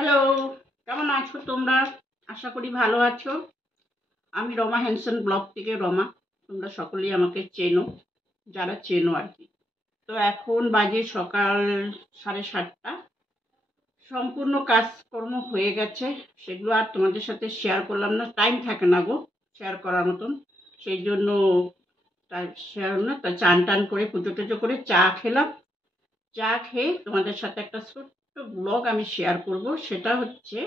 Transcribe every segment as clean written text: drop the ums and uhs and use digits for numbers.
Hello, কেমন আছো তোমরা? আশা করি ভালো আছো। আমি রমা হেনসেন ব্লগ থেকে রমা। তোমরা সকলেই আমাকে চেনো, যারা চেনো আর কি। তো এখন বাজে সকাল 7:30। সম্পূর্ণ কাজকর্ম হয়ে গেছে, সেগুলো আর তোমাদের সাথে শেয়ার করলাম না, টাইম থাকে না গো শেয়ার করার মতন। সেই জন্য শেয়ার না, তা চান টান করে পুজো টুজো করে চা খেলাম। চা খেয়ে তোমাদের সাথে একটা ছোট্ট ব্লগ আমি শেয়ার করব। সেটা হচ্ছে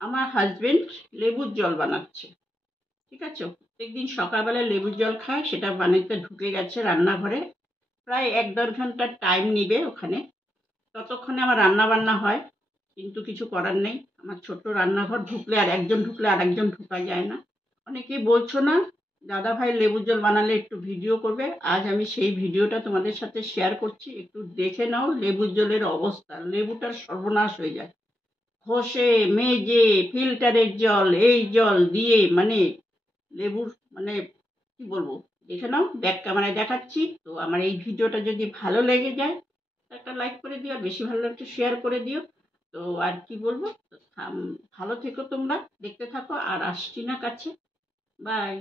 আমার হাজবেন্ড লেবুর জল বানাচ্ছে। ঠিক আছে, প্রত্যেকদিন সকালবেলা লেবুর জল খায়, সেটা বানাতে ঢুকে গেছে রান্নাঘরে। প্রায় 1-1.5 ঘন্টার টাইম নিবে ওখানে, ততক্ষণে আমার রান্না বান্না হয়। কিন্তু কিছু করার নেই, আমার ছোট্ট রান্নাঘর, ঢুকলে আর একজন ঢুকলে আর একজন ঢুকা যায় না। অনেকেই বলছো না দাদা ভাই লেবুর জল বানালে একটু ভিডিও করবে, আজ আমি সেই ভিডিওটা তোমাদের সাথে শেয়ার করছি। একটু দেখে নাও লেবুর জলের অবস্থা, লেবুটার সর্বনাশ হয়ে যায়। ঘষে মেজে ফিল্টারের জল, এই জল দিয়ে মানে লেবুর মানে কি বলবো, দেখে নাও, ব্যাক ক্যামেরায় দেখাচ্ছি। তো আমার এই ভিডিওটা যদি ভালো লেগে যায় একটা লাইক করে দিও, আর বেশি ভালো লাগলে একটু শেয়ার করে দিও। তো আর কি বলবো, তো ভালো থেকো তোমরা, দেখতে থাকো, আর আসছি না কাছে। বাই।